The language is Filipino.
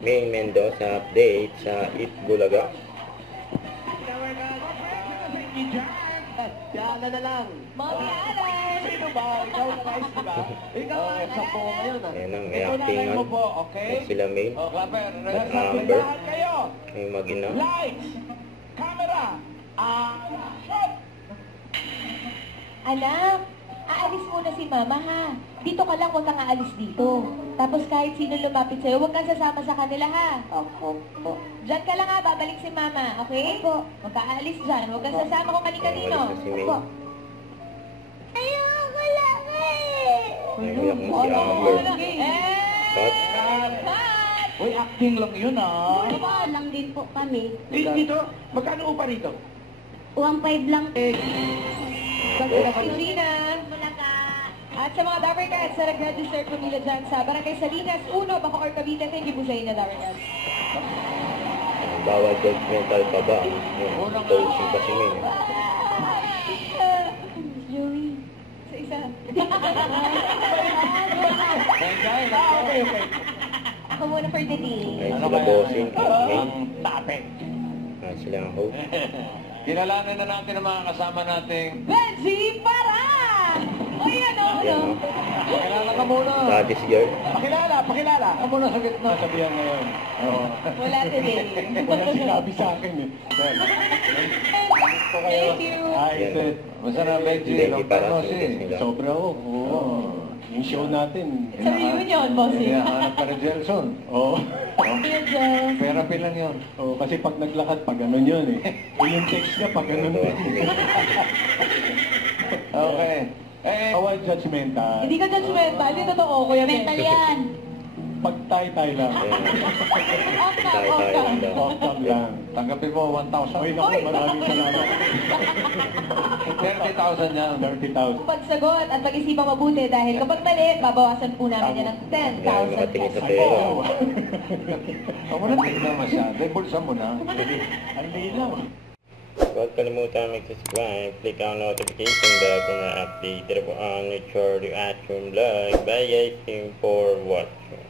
May Mendoza update sa Itbulaga. Yan na lang. Mommy Alan! Sino ba? Ikaw na guys, di ba? Ikaw ang sapo ngayon. Ayan ang Ito na actingan. mo po, okay? Sila May. Clapper. Amber. Lahat kayo. May Magina. Lights. Camera. Shot. Anak, aalis muna si Mama ha. Dito ka lang, huwag kang aalis dito. Tapos kahit sino lumapit sa'yo, huwag kang sasama sa kanila ha. Opo. Diyan ka lang ha, babalik si Mama, okay? Opo. Huwag kang aalis dyan, huwag kang sasama kung kanino. Alis na si May. Opo. Ayoko lang eh. Umiyak mo si Amber. Cut. Cut! Uy, acting lang yun ah. Upa lang din po kami. Dito, magkano upa rito? 1.5 lang. Regina. At sa mga Dapper Cats na nag-register po nila dyan sa Barangay Salinas, Uno, Bacoor, Cavite, thank you po sa inyo, Dapper Cats. Bawal judgmental pa ba? Yung posing kasi May. Joey. Sa isa. Okay. Ako muna for the day. Ay sila bossing. May. Ang tape. Sila ang host. Kilalanin na natin ang mga kasama nating... Benji Parang! O yan o. Yan o. Kilala ka muna. Daddy's girl. Pakilala. Ka muna sa gitna. Sabihan ngayon. Oo. Wala today. Wala sinabi sa akin eh. Thank you. Ay, basta na, Benji. Benji Long para time no sa see. nila. Sobra oh. Oo. Yung show natin. Sa reunion, bossing. Hinahanap pa rin Jelson. Oo. Ayun dyan. Therapy lang yun. Oo, kasi pag naglakad, pag ganun yun eh. Yung text niya, pag ganun Ito din. si May. Okay. Awal judgmental. Hindi ka judgmental. Hindi totoo, Kuya Ben. Mental yan. Pag tayo lang. Ayan. Off cam, Tayo off cam. lang. Off cam lang. Tanggapin mo 1,000. Ay, naku, maraming salamat. 30,000 yan. 30,000. Pagsagot at pag-isipang mabuti dahil kapag mali, babawasan po namin yan ng 10,000 Makatingin sa pesos. pera. Huwag mo na tignan masyado. Bulsa mo na. Ang linaw. Huwag kalimutan mag-subscribe, click ang notification bell para update po ang future reaction vlog. Bye guys, thank you for watching.